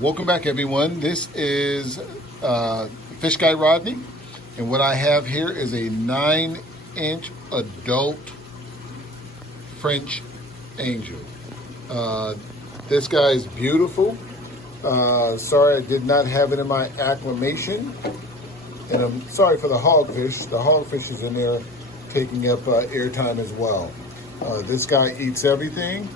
Welcome back, everyone. This is Fishguy Rodney, and what I have here is a 9-inch adult French angel. This guy is beautiful. Sorry I did not have it in my acclimation, and I'm sorry for the hogfish. The hogfish is in there taking up airtime as well. This guy eats everything.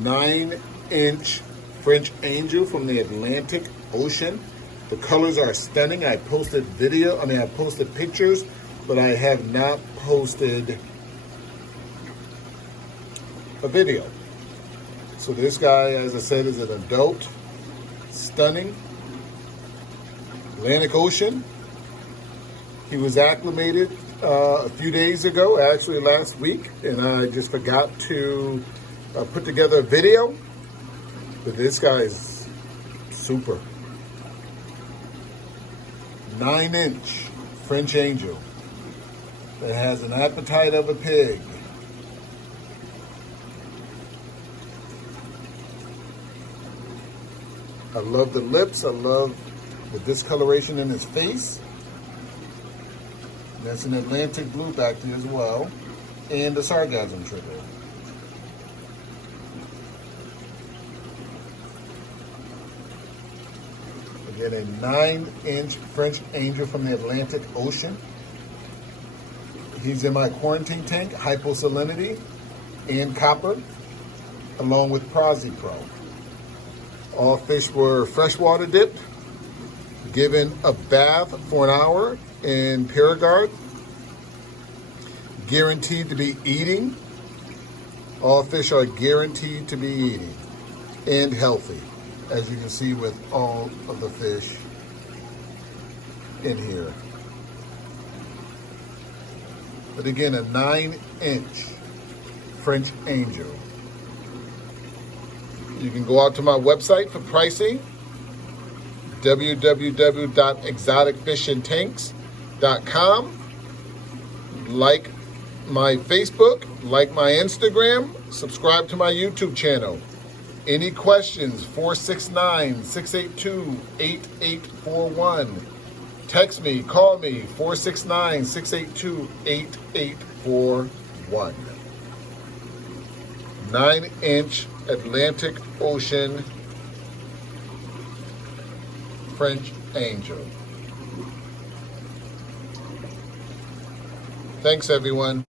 Nine-inch French angel from the Atlantic Ocean. The colors are stunning. I posted pictures, but I have not posted a video. So this guy, as I said, is an adult. Stunning. Atlantic Ocean. He was acclimated a few days ago, actually last week, and I just forgot to put together a video, but this guy is super. 9-inch French angel that has an appetite of a pig. I love the lips. I love the discoloration in his face. That's an Atlantic blue back there as well, and the sargassum trigger. Again, a 9-inch French angel from the Atlantic Ocean. He's in my quarantine tank, hyposalinity and copper, along with Pro. All fish were freshwater dipped, given a bath for an hour in Paragard, guaranteed to be eating. All fish are guaranteed to be eating and healthy, as you can see with all of the fish in here. But again, a 9-inch French angel. You can go out to my website for pricing, www.exoticfishandtanks.com. Like my Facebook, like my Instagram, subscribe to my YouTube channel. Any questions, 469-682-8841. Text me, call me, 469-682-8841. 9-inch Atlantic Ocean French angel. Thanks, everyone.